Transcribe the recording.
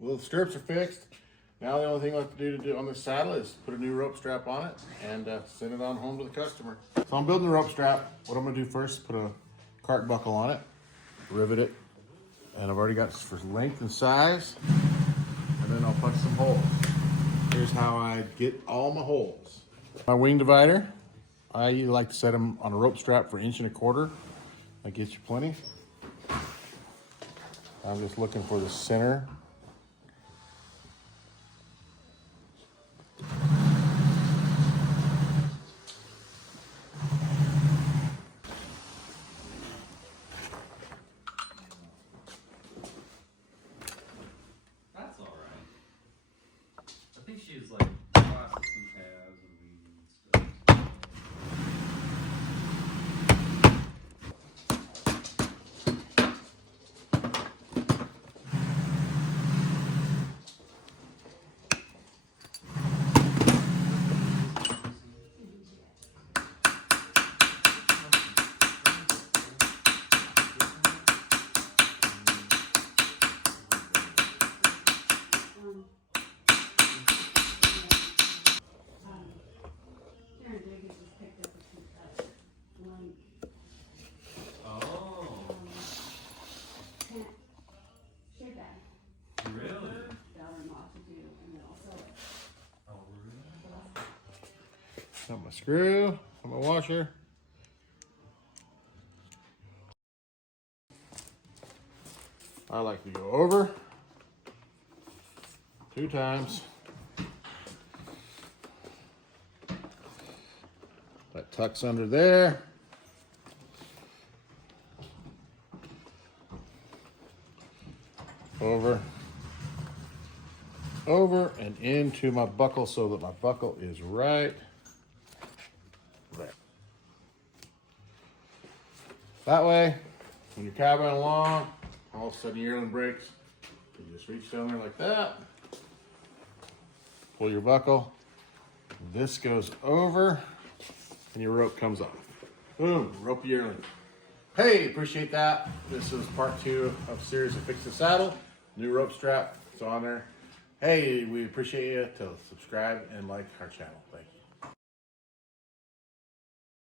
Well, the stirrups are fixed. Now the only thing left to do on this saddle is put a new rope strap on it and send it on home to the customer. So I'm building the rope strap. What I'm gonna do first is put a cart buckle on it, rivet it, and I've already got for length and size, and then I'll punch some holes. Here's how I get all my holes. My wing divider, I usually like to set them on a rope strap for 1.25 inches. That gets you plenty. I'm just looking for the center. That's all right. I think she's like processing calves and weeds and stuff. Oh, really? Oh, really? Got my screw, got my washer. I like to go over 2 times. That tucks under there. Over, over, and into my buckle so that my buckle is right there. That way, when you're cowboying along, all of a sudden your yearling breaks, you just reach down there like that, pull your buckle, this goes over, and your rope comes off. Boom, rope yearling. Hey, appreciate that. This is part 2 of series of Fix the Saddle. New rope strap, it's on there. Hey, we appreciate you to subscribe and like our channel. Thank you.